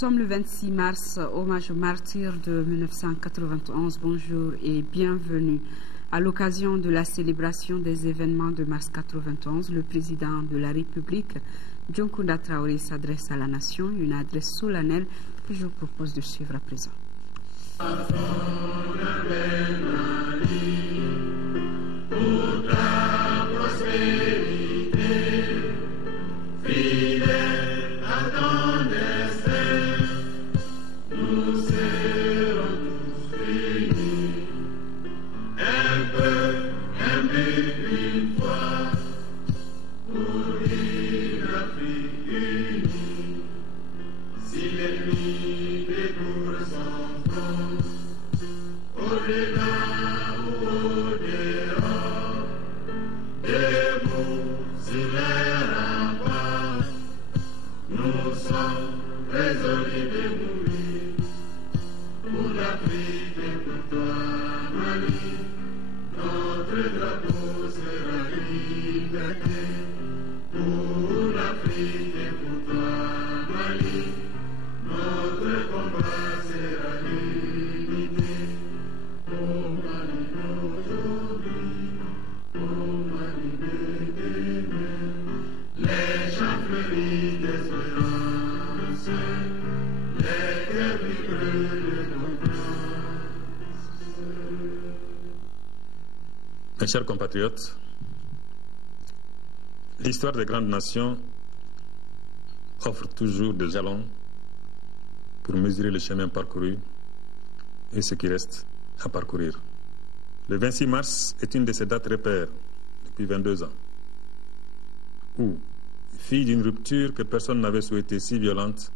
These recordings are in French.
sommes le 26 mars, hommage aux martyrs de 1991. Bonjour et bienvenue. À l'occasion de la célébration des événements de mars 91, le président de la République, John Kounda Traoré, s'adresse à la nation, une adresse solennelle que je vous propose de suivre à présent. Mes chers compatriotes, l'histoire des grandes nations offre toujours des jalons pour mesurer le chemin parcouru et ce qui reste à parcourir. Le 26 mars est une de ces dates repères depuis 22 ans, où, fille d'une rupture que personne n'avait souhaitée si violente,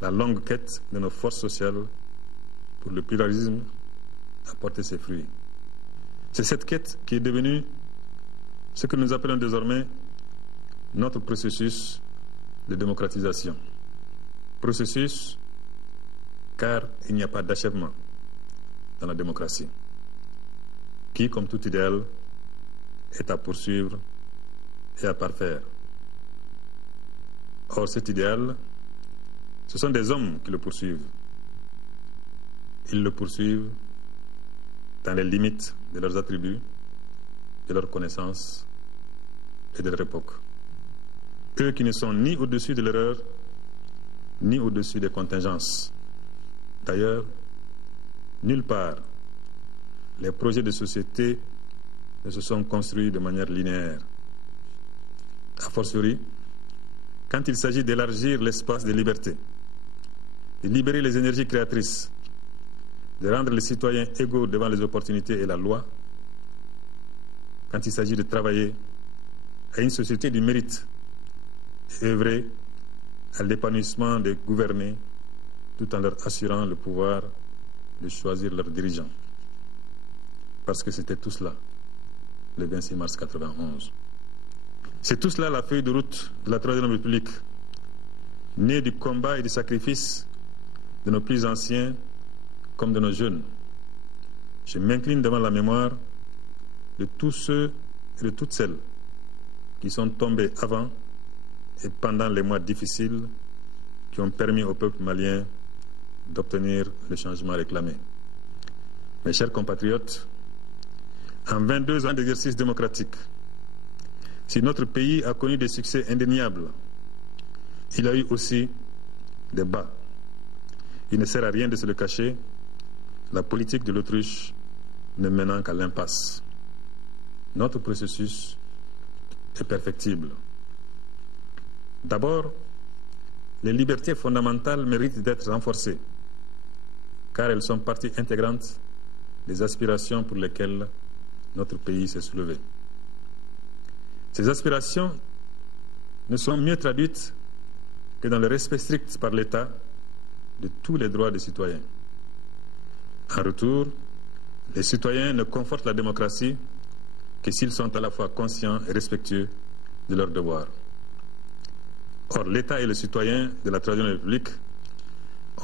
la longue quête de nos forces sociales pour le pluralisme a porté ses fruits. C'est cette quête qui est devenue ce que nous appelons désormais notre processus de démocratisation. Processus car il n'y a pas d'achèvement dans la démocratie, qui, comme tout idéal, est à poursuivre et à parfaire. Or, cet idéal, ce sont des hommes qui le poursuivent. Ils le poursuivent dans les limites de leurs attributs, de leurs connaissances et de leur époque. Eux qui ne sont ni au-dessus de l'erreur, ni au-dessus des contingences. D'ailleurs, nulle part, les projets de société ne se sont construits de manière linéaire. A fortiori, quand il s'agit d'élargir l'espace de liberté, de libérer les énergies créatrices, de rendre les citoyens égaux devant les opportunités et la loi, quand il s'agit de travailler à une société du mérite et œuvrer à l'épanouissement des gouvernés tout en leur assurant le pouvoir de choisir leurs dirigeants. Parce que c'était tout cela, le 26 mars 91. C'est tout cela la feuille de route de la Troisième République, née du combat et du sacrifice de nos plus anciens comme de nos jeunes. Je m'incline devant la mémoire de tous ceux et de toutes celles qui sont tombés avant et pendant les mois difficiles qui ont permis au peuple malien d'obtenir le changement réclamé. Mes chers compatriotes, en 22 ans d'exercice démocratique, si notre pays a connu des succès indéniables, il a eu aussi des bas. Il ne sert à rien de se le cacher, la politique de l'autruche ne menant qu'à l'impasse. Notre processus est perfectible. D'abord, les libertés fondamentales méritent d'être renforcées, car elles sont partie intégrante des aspirations pour lesquelles notre pays s'est soulevé. Ces aspirations ne sont mieux traduites que dans le respect strict par l'État de tous les droits des citoyens. En retour, les citoyens ne confortent la démocratie que s'ils sont à la fois conscients et respectueux de leurs devoirs. Or, l'État et les citoyens de la Troisième République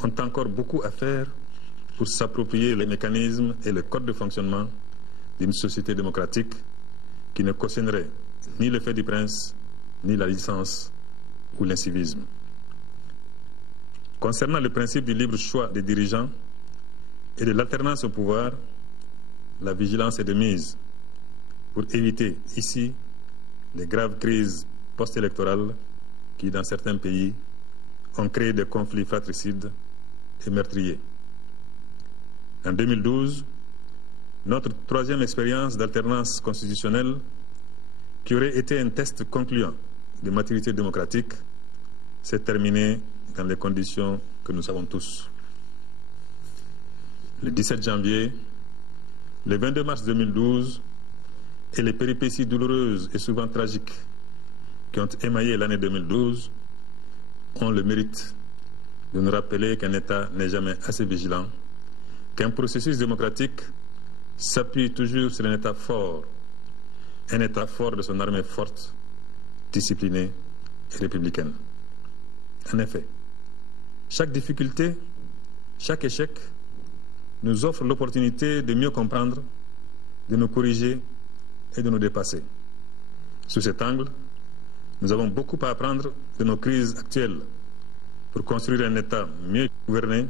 ont encore beaucoup à faire pour s'approprier les mécanismes et le code de fonctionnement d'une société démocratique qui ne cautionnerait ni le fait du prince, ni la licence ou l'incivisme. Concernant le principe du libre choix des dirigeants et de l'alternance au pouvoir, la vigilance est de mise pour éviter ici les graves crises post-électorales qui, dans certains pays, ont créé des conflits fratricides et meurtriers. En 2012, notre troisième expérience d'alternance constitutionnelle, qui aurait été un test concluant de maturité démocratique, s'est terminée dans les conditions que nous savons tous. Le 17 janvier, le 22 mars 2012 et les péripéties douloureuses et souvent tragiques qui ont émaillé l'année 2012 ont le mérite de nous rappeler qu'un État n'est jamais assez vigilant, qu'un processus démocratique s'appuie toujours sur un État fort de son armée forte, disciplinée et républicaine. En effet, chaque difficulté, chaque échec nous offre l'opportunité de mieux comprendre, de nous corriger et de nous dépasser. Sous cet angle, nous avons beaucoup à apprendre de nos crises actuelles pour construire un État mieux gouverné,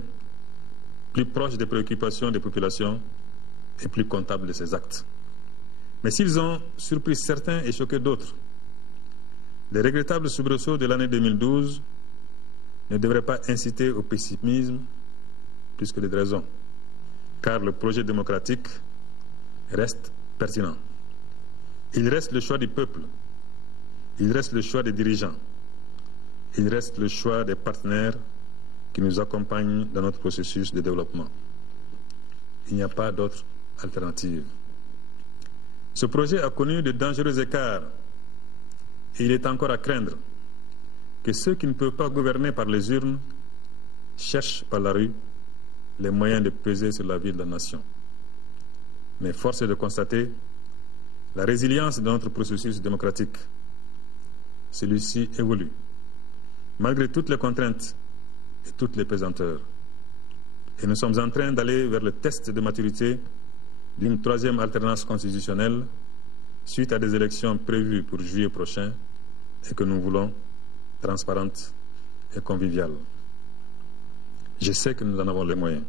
plus proche des préoccupations des populations et plus comptable de ses actes. Mais s'ils ont surpris certains et choqué d'autres, les regrettables soubresauts de l'année 2012 ne devraient pas inciter au pessimisme plus que de raison, car le projet démocratique reste pertinent. Il reste le choix du peuple, il reste le choix des dirigeants, il reste le choix des partenaires qui nous accompagnent dans notre processus de développement. Il n'y a pas d'autre alternative. Ce projet a connu de dangereux écarts et il est encore à craindre que ceux qui ne peuvent pas gouverner par les urnes cherchent par la rue les moyens de peser sur la vie de la nation. Mais force est de constater la résilience de notre processus démocratique. Celui-ci évolue, malgré toutes les contraintes et toutes les pesanteurs. Et nous sommes en train d'aller vers le test de maturité d'une troisième alternance constitutionnelle suite à des élections prévues pour juillet prochain et que nous voulons transparentes et conviviales. Je sais que nous en avons les moyens,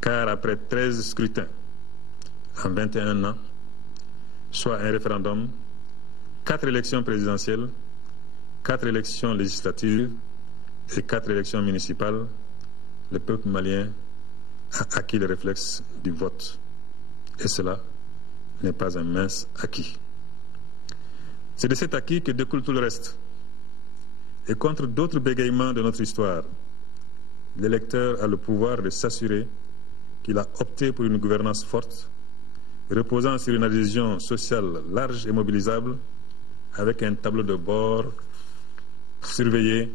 car après 13 scrutins en 21 ans, soit un référendum, 4 élections présidentielles, 4 élections législatives et 4 élections municipales, le peuple malien a acquis le réflexe du vote. Et cela n'est pas un mince acquis. C'est de cet acquis que découle tout le reste. Et contre d'autres bégaiements de notre histoire, l'électeur a le pouvoir de s'assurer qu'il a opté pour une gouvernance forte, reposant sur une adhésion sociale large et mobilisable, avec un tableau de bord surveillé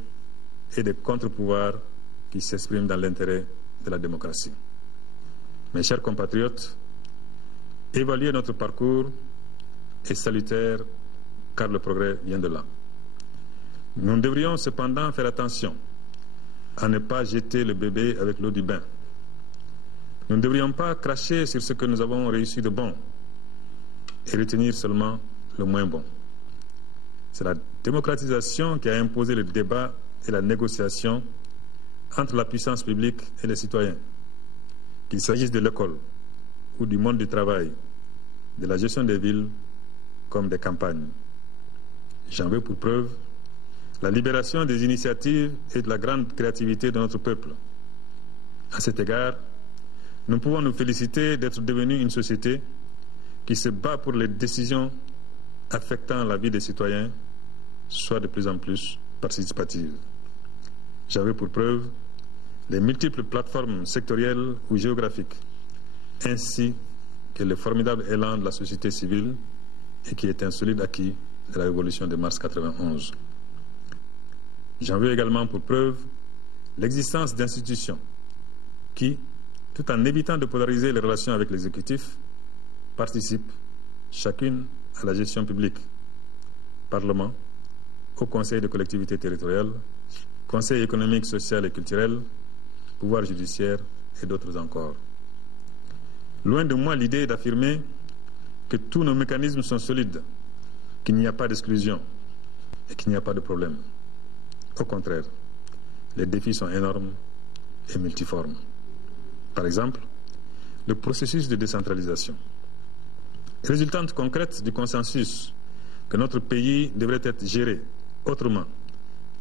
et des contre-pouvoirs qui s'expriment dans l'intérêt de la démocratie. Mes chers compatriotes, évaluer notre parcours est salutaire car le progrès vient de là. Nous devrions cependant faire attention à ne pas jeter le bébé avec l'eau du bain. Nous ne devrions pas cracher sur ce que nous avons réussi de bon et retenir seulement le moins bon. C'est la démocratisation qui a imposé le débat et la négociation entre la puissance publique et les citoyens, qu'il s'agisse de l'école ou du monde du travail, de la gestion des villes comme des campagnes. J'en veux pour preuve la libération des initiatives et de la grande créativité de notre peuple. À cet égard, nous pouvons nous féliciter d'être devenue une société qui se bat pour les décisions affectant la vie des citoyens, soit de plus en plus participative. J'en veux pour preuve les multiples plateformes sectorielles ou géographiques, ainsi que le formidable élan de la société civile et qui est un solide acquis de la révolution de mars 91. J'en veux également pour preuve l'existence d'institutions qui, tout en évitant de polariser les relations avec l'exécutif, participent chacune à la gestion publique. Parlement, Haut Conseil de collectivités territoriales, Conseil économique, social et culturel, pouvoir judiciaire et d'autres encore. Loin de moi l'idée d'affirmer que tous nos mécanismes sont solides, qu'il n'y a pas d'exclusion et qu'il n'y a pas de problème. Au contraire, les défis sont énormes et multiformes. Par exemple, le processus de décentralisation. Résultante concrète du consensus que notre pays devrait être géré autrement,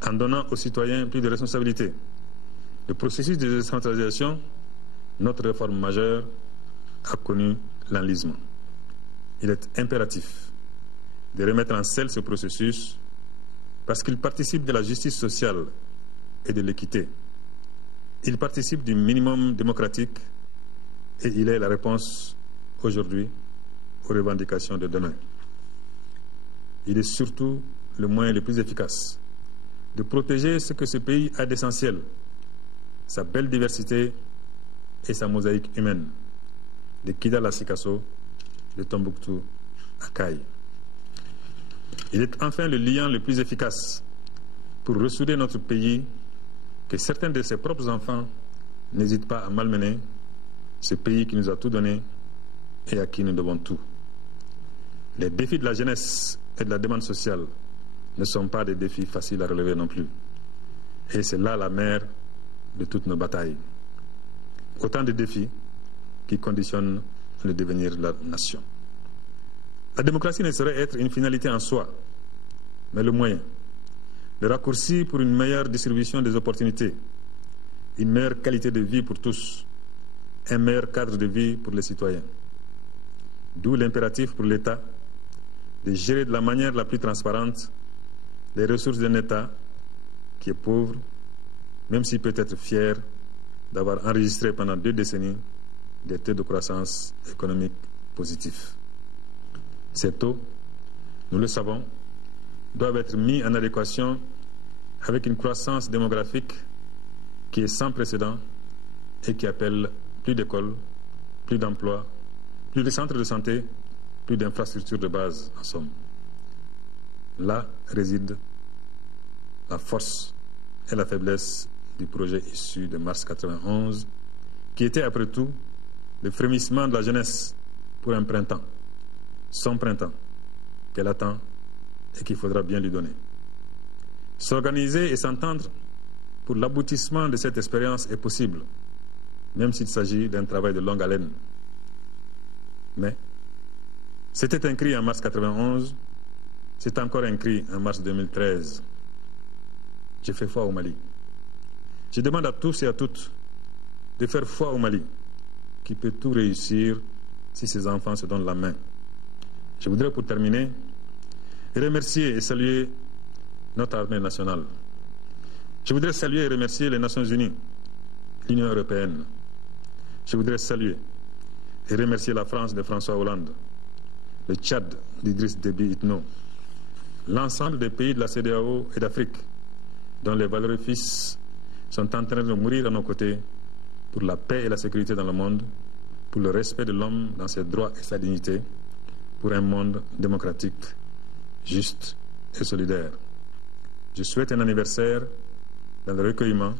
en donnant aux citoyens plus de responsabilités. Le processus de décentralisation, notre réforme majeure, a connu l'enlisement. Il est impératif de remettre en selle ce processus parce qu'il participe de la justice sociale et de l'équité. Il participe du minimum démocratique et il est la réponse aujourd'hui aux revendications de demain. Il est surtout le moyen le plus efficace de protéger ce que ce pays a d'essentiel, sa belle diversité et sa mosaïque humaine, de Kidal à Sikasso, de Tombouctou à Kaï. Il est enfin le liant le plus efficace pour ressouder notre pays que certains de ses propres enfants n'hésitent pas à malmener, ce pays qui nous a tout donné et à qui nous devons tout. Les défis de la jeunesse et de la demande sociale ne sont pas des défis faciles à relever non plus. Et c'est là la mère de toutes nos batailles. Autant de défis qui conditionnent le devenir de la nation. La démocratie ne saurait être une finalité en soi, mais le moyen. Le raccourci pour une meilleure distribution des opportunités, une meilleure qualité de vie pour tous, un meilleur cadre de vie pour les citoyens. D'où l'impératif pour l'État de gérer de la manière la plus transparente les ressources d'un État qui est pauvre, même s'il peut être fier d'avoir enregistré pendant 2 décennies des taux de croissance économique positifs. Ces taux, nous le savons, doivent être mis en adéquation avec une croissance démographique qui est sans précédent et qui appelle plus d'écoles, plus d'emplois, plus de centres de santé, plus d'infrastructures de base, en somme. Là réside la force et la faiblesse du projet issu de mars 91, qui était après tout le frémissement de la jeunesse pour un printemps, son printemps, qu'elle attend et qu'il faudra bien lui donner. S'organiser et s'entendre pour l'aboutissement de cette expérience est possible, même s'il s'agit d'un travail de longue haleine. Mais c'était un cri en mars 91, c'est encore un cri en mars 2013. J'ai fait foi au Mali. Je demande à tous et à toutes de faire foi au Mali, qui peut tout réussir si ses enfants se donnent la main. Je voudrais pour terminer remercier et saluer notre armée nationale. Je voudrais saluer et remercier les Nations Unies, l'Union européenne. Je voudrais saluer et remercier la France de François Hollande, le Tchad d'Idriss Déby Itno, l'ensemble des pays de la CEDEAO et d'Afrique, dont les valeureux fils sont en train de mourir à nos côtés pour la paix et la sécurité dans le monde, pour le respect de l'homme dans ses droits et sa dignité, pour un monde démocratique, juste et solidaire. Je souhaite un anniversaire dans le recueillement,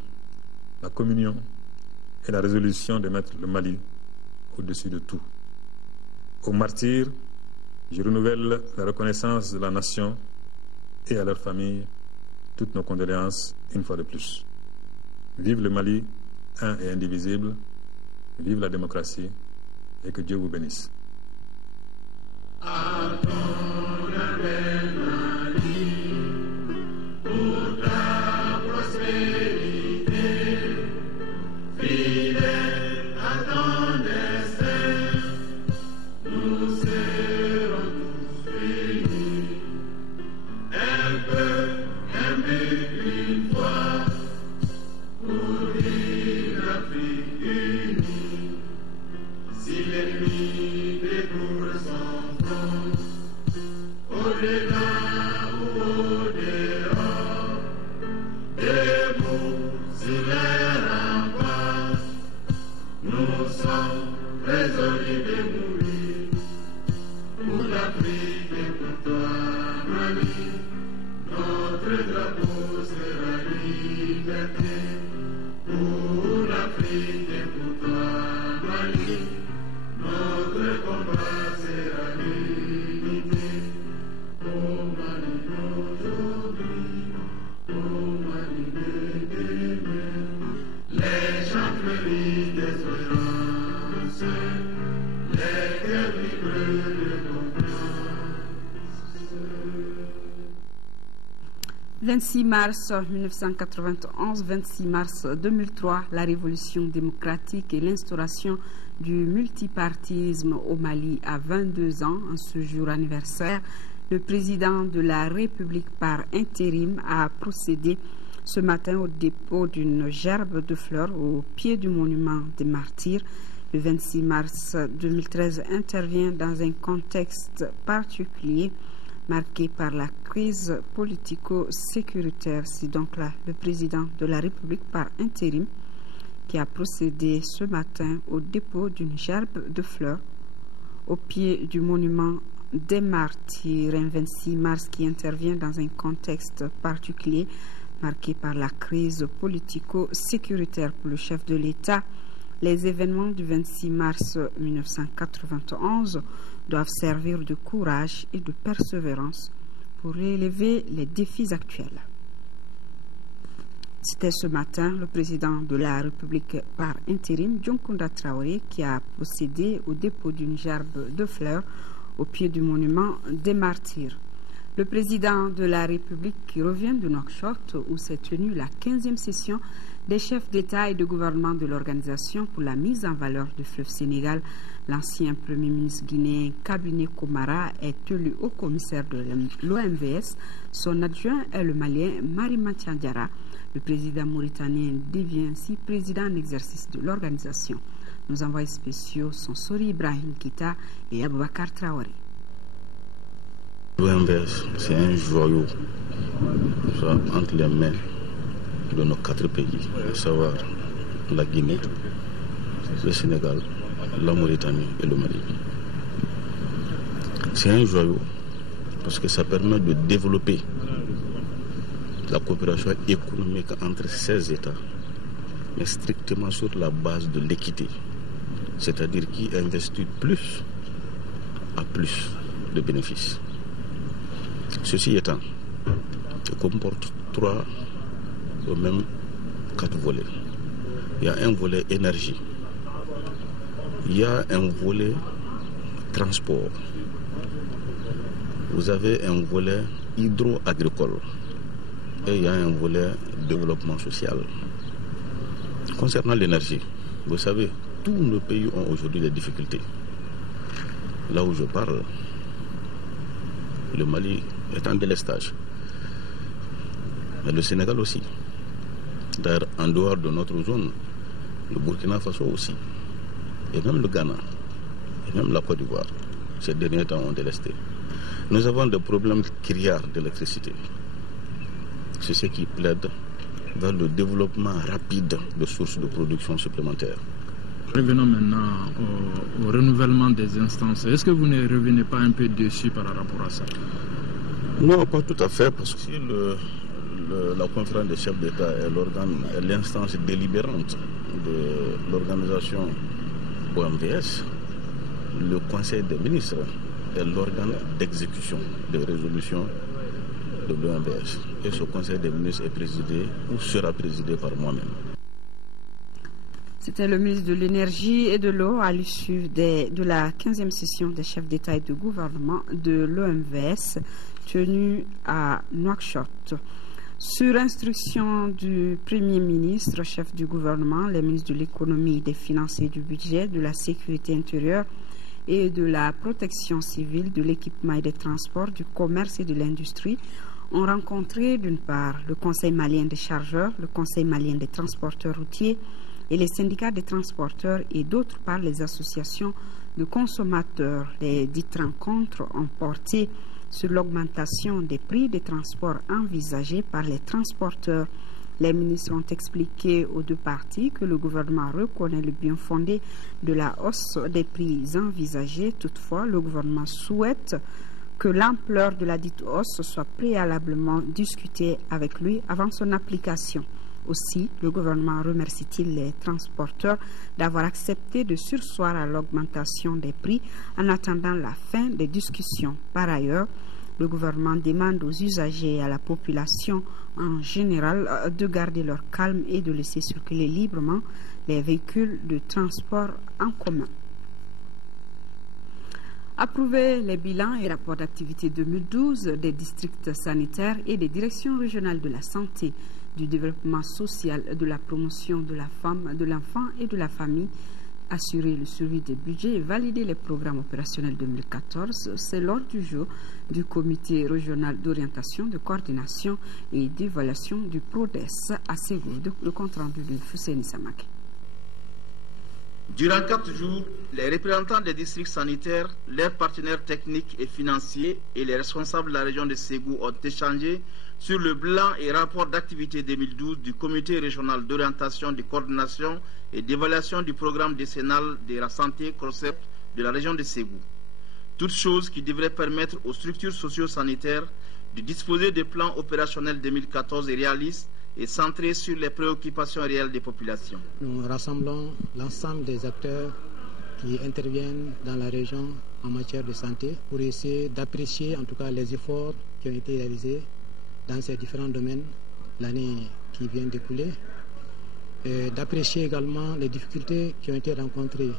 la communion et la résolution de mettre le Mali au-dessus de tout. Aux martyrs, je renouvelle la reconnaissance de la nation et à leurs familles toutes nos condoléances une fois de plus. Vive le Mali, un et indivisible. Vive la démocratie et que Dieu vous bénisse. 26 mars 1991, 26 mars 2003, la révolution démocratique et l'instauration du multipartisme au Mali à 22 ans. En ce jour anniversaire, le président de la République par intérim a procédé ce matin au dépôt d'une gerbe de fleurs au pied du monument des martyrs. Le 26 mars 2013 intervient dans un contexte particulier marqué par la crise politico-sécuritaire. C'est donc là le président de la République par intérim qui a procédé ce matin au dépôt d'une gerbe de fleurs au pied du monument des martyrs. Un 26 mars qui intervient dans un contexte particulier marqué par la crise politico-sécuritaire pour le chef de l'État. Les événements du 26 mars 1991 doivent servir de courage et de persévérance pour relever les défis actuels. C'était ce matin le président de la République par intérim, Dioncounda Traoré, qui a procédé au dépôt d'une gerbe de fleurs au pied du monument des martyrs. Le président de la République qui revient de Nouakchott où s'est tenue la 15e session des chefs d'État et de gouvernement de l'Organisation pour la mise en valeur du fleuve Sénégal. L'ancien Premier ministre guinéen Kabiné Komara est élu haut commissaire de l'OMVS. Son adjoint est le Malien Marima Tiandiara. Le président mauritanien devient ainsi président en exercice de l'organisation. Nos envoyés spéciaux sont Sori Ibrahim Kita et Aboubakar Traoré. L'OMVS, c'est un joyau entre les mains de nos 4 pays, à savoir la Guinée, le Sénégal, la Mauritanie et le Mali. C'est un joyau parce que ça permet de développer la coopération économique entre ces États, mais strictement sur la base de l'équité, c'est-à-dire qui investit plus à plus de bénéfices. Ceci étant, il comporte 3 ou même 4 volets. Il y a un volet énergie, il y a un volet transport, vous avez un volet hydro-agricole et il y a un volet développement social. Concernant l'énergie, vous savez, tous nos pays ont aujourd'hui des difficultés. Là où je parle, le Mali est en délestage, mais le Sénégal aussi. D'ailleurs, en dehors de notre zone, le Burkina Faso aussi, et même le Ghana, et même la Côte d'Ivoire, ces derniers temps ont délesté. Nous avons des problèmes criards d'électricité. C'est ce qui plaide vers le développement rapide de sources de production supplémentaires. Revenons maintenant au renouvellement des instances. Est-ce que vous ne revenez pas un peu dessus par rapport à ça? Non, pas tout à fait, parce que la conférence des chefs d'État est l'instance délibérante de l'organisation OMVS, le Conseil des ministres est l'organe d'exécution des résolutions de l'OMVS. Et ce Conseil des ministres est présidé ou sera présidé par moi-même. C'était le ministre de l'Énergie et de l'Eau à l'issue de la 15e session des chefs d'État et de gouvernement de l'OMVS tenue à Nouakchott. Sur instruction du Premier ministre, chef du gouvernement, les ministres de l'économie, des finances et du budget, de la sécurité intérieure et de la protection civile, de l'équipement et des transports, du commerce et de l'industrie ont rencontré d'une part le Conseil malien des chargeurs, le Conseil malien des transporteurs routiers et les syndicats des transporteurs et d'autre part les associations de consommateurs. Les dites rencontres ont porté sur l'augmentation des prix des transports envisagés par les transporteurs. Les ministres ont expliqué aux deux parties que le gouvernement reconnaît le bien fondé de la hausse des prix envisagés. Toutefois, le gouvernement souhaite que l'ampleur de la dite hausse soit préalablement discutée avec lui avant son application. Aussi, le gouvernement remercie-t-il les transporteurs d'avoir accepté de surseoir à l'augmentation des prix en attendant la fin des discussions. Par ailleurs, le gouvernement demande aux usagers et à la population en général de garder leur calme et de laisser circuler librement les véhicules de transport en commun. Approuver les bilans et rapports d'activité 2012 des districts sanitaires et des directions régionales de la santé, du développement social, de la promotion de la femme, de l'enfant et de la famille, assurer le suivi des budgets et valider les programmes opérationnels 2014, c'est l'ordre du jour du comité régional d'orientation, de coordination et d'évaluation du PRODES à Ségou. Le compte rendu de Fusseini Samaki. Durant 4 jours, les représentants des districts sanitaires, leurs partenaires techniques et financiers et les responsables de la région de Ségou ont échangé sur le bilan et rapport d'activité 2012 du comité régional d'orientation, de coordination et d'évaluation du programme décennal de la santé CROSEP de la région de Ségou. Toutes choses qui devraient permettre aux structures socio-sanitaires de disposer de plans opérationnels 2014 et réalistes et centrés sur les préoccupations réelles des populations. Nous rassemblons l'ensemble des acteurs qui interviennent dans la région en matière de santé pour essayer d'apprécier en tout cas les efforts qui ont été réalisés dans ces différents domaines l'année qui vient d'écouler, d'apprécier également les difficultés qui ont été rencontrées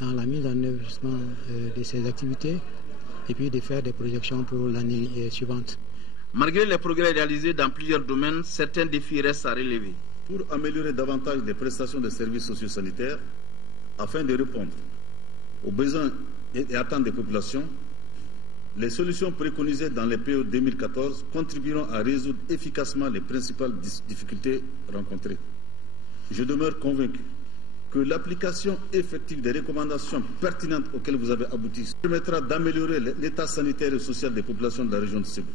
dans la mise en œuvre de ces activités et puis de faire des projections pour l'année suivante. Malgré les progrès réalisés dans plusieurs domaines, certains défis restent à relever. Pour améliorer davantage les prestations de services socio-sanitaires, afin de répondre aux besoins et attentes des populations, les solutions préconisées dans les PO 2014 contribueront à résoudre efficacement les principales difficultés rencontrées. Je demeure convaincu que l'application effective des recommandations pertinentes auxquelles vous avez abouti permettra d'améliorer l'état sanitaire et social des populations de la région de Ségou.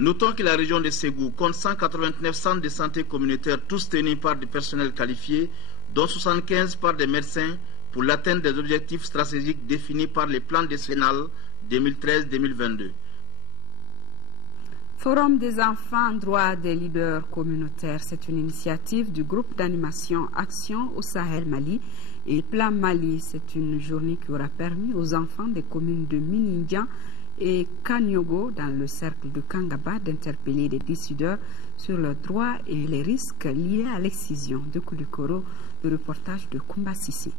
Notons que la région de Ségou compte 189 centres de santé communautaires, tous tenus par des personnels qualifiés, dont 75 par des médecins, pour l'atteinte des objectifs stratégiques définis par les plans décennal 2013-2022. Forum des enfants, droits des leaders communautaires, c'est une initiative du groupe d'animation Action au Sahel Mali et Plan Mali. C'est une journée qui aura permis aux enfants des communes de Minindian et Kanyogo, dans le cercle de Kangaba, d'interpeller les décideurs sur leurs droits et les risques liés à l'excision. De Koulikoro, le reportage de Kumba Sissi.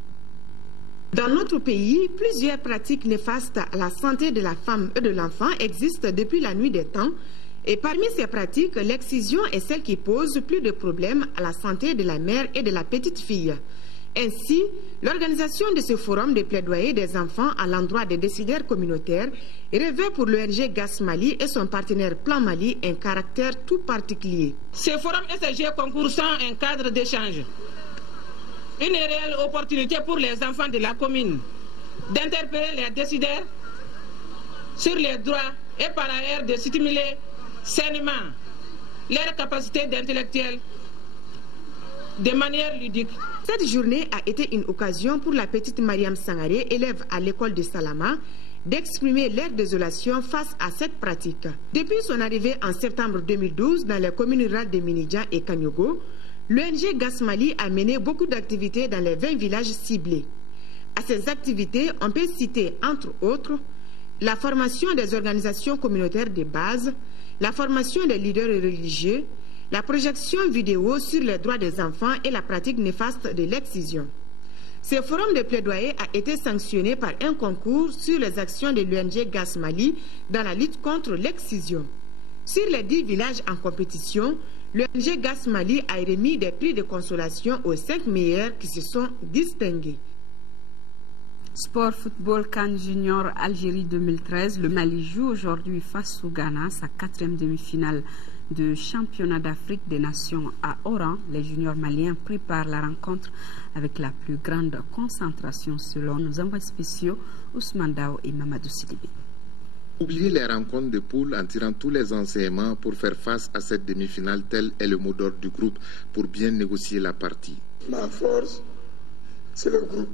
Dans notre pays, plusieurs pratiques néfastes à la santé de la femme et de l'enfant existent depuis la nuit des temps. Et parmi ces pratiques, l'excision est celle qui pose plus de problèmes à la santé de la mère et de la petite fille. Ainsi, l'organisation de ce forum de plaidoyer des enfants à l'endroit des décideurs communautaires revêt pour l'ONG GAS Mali et son partenaire Plan Mali un caractère tout particulier. Ce forum SG concourant un cadre d'échange, une réelle opportunité pour les enfants de la commune d'interpeller les décideurs sur les droits et par ailleurs de stimuler sainement leur capacité d'intellectuel de manière ludique. Cette journée a été une occasion pour la petite Mariam Sangaré, élève à l'école de Salama, d'exprimer leur désolation face à cette pratique. Depuis son arrivée en septembre 2012 dans les communes rurales de Minidja et Kanyogo, l'ONG GAS Mali a mené beaucoup d'activités dans les 20 villages ciblés. À ces activités, on peut citer entre autres la formation des organisations communautaires de base, la formation des leaders religieux, la projection vidéo sur les droits des enfants et la pratique néfaste de l'excision. Ce forum de plaidoyer a été sanctionné par un concours sur les actions de l'ONG GAS Mali dans la lutte contre l'excision. Sur les 10 villages en compétition, l'ONG GAS Mali a remis des prix de consolation aux 5 meilleurs qui se sont distingués. Sport football CAN Junior Algérie 2013. Le Mali joue aujourd'hui face au Ghana, sa 4e demi-finale de championnat d'Afrique des Nations à Oran. Les juniors maliens préparent la rencontre avec la plus grande concentration selon nos envoyés spéciaux Ousmane Dao et Mamadou Sidibé. Oublier les rencontres de poule en tirant tous les enseignements pour faire face à cette demi-finale, tel est le mot d'ordre du groupe pour bien négocier la partie. Ma force, c'est le groupe.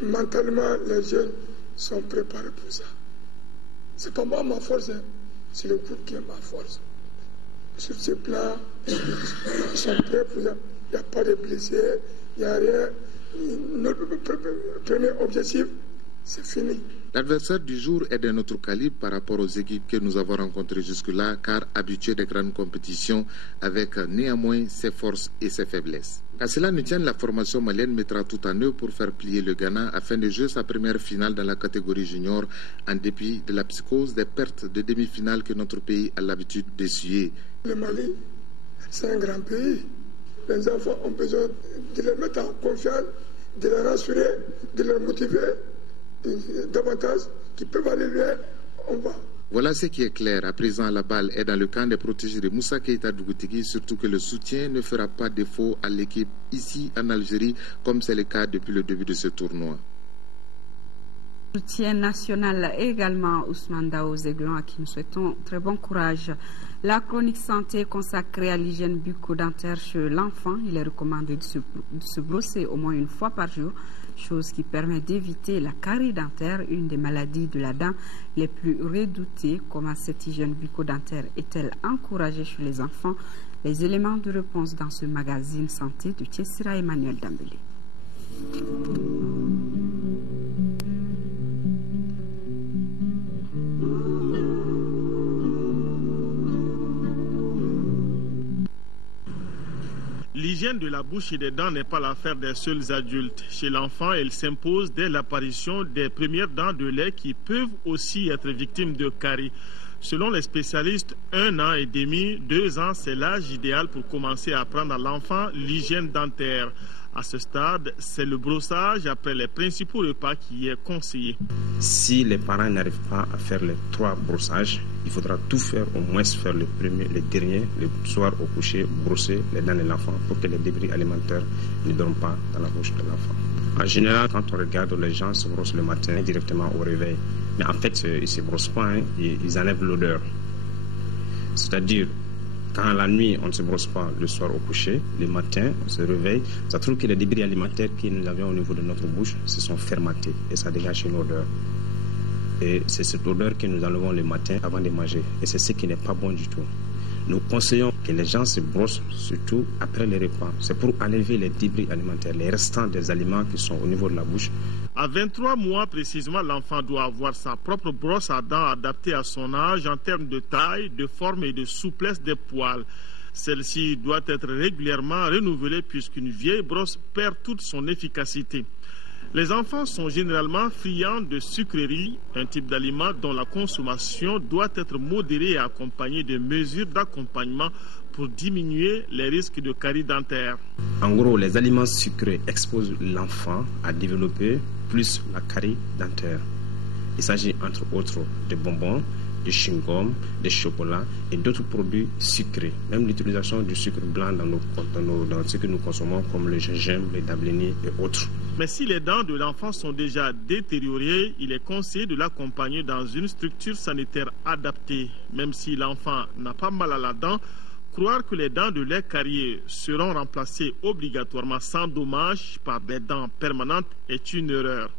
Mentalement, les jeunes sont préparés pour ça. C'est pas moi ma force, hein. C'est le groupe qui est ma force. Sur ce plan, ils sont prêts pour ça. Il n'y a pas de blessés, il n'y a rien. Notre premier objectif, c'est fini. L'adversaire du jour est d'un autre calibre par rapport aux équipes que nous avons rencontrées jusque-là, car habitués des grandes compétitions avec néanmoins ses forces et ses faiblesses. À cela ne tienne, la formation malienne mettra tout en œuvre pour faire plier le Ghana afin de jouer sa première finale dans la catégorie junior en dépit de la psychose des pertes de demi-finale que notre pays a l'habitude d'essuyer. Le Mali, c'est un grand pays. Les enfants ont besoin de les mettre en confiance, de les rassurer, de les motiver davantage, qui peuvent aller loin, on va. Voilà ce qui est clair. À présent, la balle est dans le camp des protégés de Moussa Keïta Dougoutigi, surtout que le soutien ne fera pas défaut à l'équipe ici en Algérie, comme c'est le cas depuis le début de ce tournoi. Soutien national également Ousmane Dao Zeglon, à qui nous souhaitons très bon courage. La chronique santé consacrée à l'hygiène bucco-dentaire chez l'enfant, il est recommandé de se brosser au moins une fois par jour, chose qui permet d'éviter la carie dentaire, une des maladies de la dent les plus redoutées. Comment cette hygiène bucco-dentaire est-elle encouragée chez les enfants? Les éléments de réponse dans ce magazine santé de Tchessira Emmanuel Dambélé. L'hygiène de la bouche et des dents n'est pas l'affaire des seuls adultes. Chez l'enfant, elle s'impose dès l'apparition des premières dents de lait qui peuvent aussi être victimes de caries. Selon les spécialistes, 1 an et demi, 2 ans, c'est l'âge idéal pour commencer à apprendre à l'enfant l'hygiène dentaire. À ce stade, c'est le brossage après les principaux repas qui est conseillé. Si les parents n'arrivent pas à faire les 3 brossages, il faudra tout faire, au moins faire le premier, le dernier, le soir au coucher, brosser les dents de l'enfant pour que les débris alimentaires ne dorment pas dans la bouche de l'enfant. En général, quand on regarde, les gens se brossent le matin directement au réveil. Mais en fait, ils ne se brossent pas, hein, ils enlèvent l'odeur. C'est-à-dire, quand la nuit, on ne se brosse pas, le soir au coucher, le matin, on se réveille, ça trouve que les débris alimentaires que nous avions au niveau de notre bouche se sont fermentés et ça dégage une odeur. Et c'est cette odeur que nous enlevons le matin avant de manger. Et c'est ce qui n'est pas bon du tout. Nous conseillons que les gens se brossent surtout après les repas. C'est pour enlever les débris alimentaires, les restants des aliments qui sont au niveau de la bouche. À 23 mois précisément, l'enfant doit avoir sa propre brosse à dents adaptée à son âge en termes de taille, de forme et de souplesse des poils. Celle-ci doit être régulièrement renouvelée puisqu'une vieille brosse perd toute son efficacité. Les enfants sont généralement friands de sucreries, un type d'aliment dont la consommation doit être modérée et accompagnée de mesures d'accompagnement pour diminuer les risques de caries dentaire. En gros, les aliments sucrés exposent l'enfant à développer plus la carie dentaire. Il s'agit entre autres de bonbons, de chewing-gum, de chocolat et d'autres produits sucrés. Même l'utilisation du sucre blanc dans ce que nous consommons comme le gingembre, les dablini et autres. Mais si les dents de l'enfant sont déjà détériorées, il est conseillé de l'accompagner dans une structure sanitaire adaptée. Même si l'enfant n'a pas mal à la dent, croire que les dents de lait cariées seront remplacées obligatoirement sans dommage par des dents permanentes est une erreur.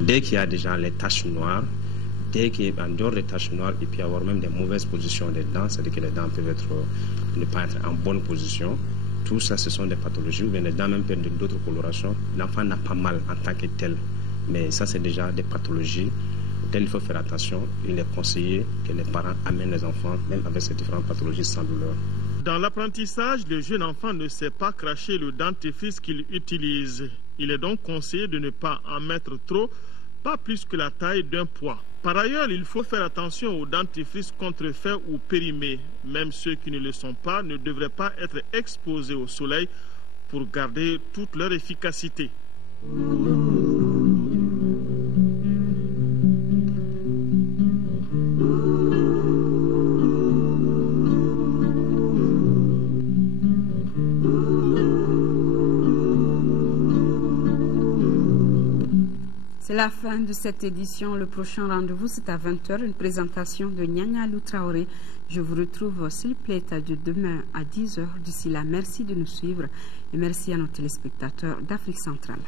Dès qu'il y a déjà les taches noires, dès qu'en dehors des taches noires, il peut y avoir même des mauvaises positions des dents, c'est-à-dire que les dents peuvent ne pas être en bonne position. Tout ça, ce sont des pathologies, ou bien les dents même perdent d'autres colorations. L'enfant n'a pas mal en tant que tel, mais ça, c'est déjà des pathologies auxquelles il faut faire attention. Il est conseillé que les parents amènent les enfants, même avec ces différentes pathologies, sans douleur. Dans l'apprentissage, le jeune enfant ne sait pas cracher le dentifrice qu'il utilise. Il est donc conseillé de ne pas en mettre trop, pas plus que la taille d'un pois. Par ailleurs, il faut faire attention aux dentifrices contrefaits ou périmés. Même ceux qui ne le sont pas ne devraient pas être exposés au soleil pour garder toute leur efficacité. C'est la fin de cette édition. Le prochain rendez-vous, c'est à 20h, une présentation de Nyanya Lou Traoré. Je vous retrouve, s'il plaît, demain à 10h. D'ici là, merci de nous suivre et merci à nos téléspectateurs d'Afrique centrale.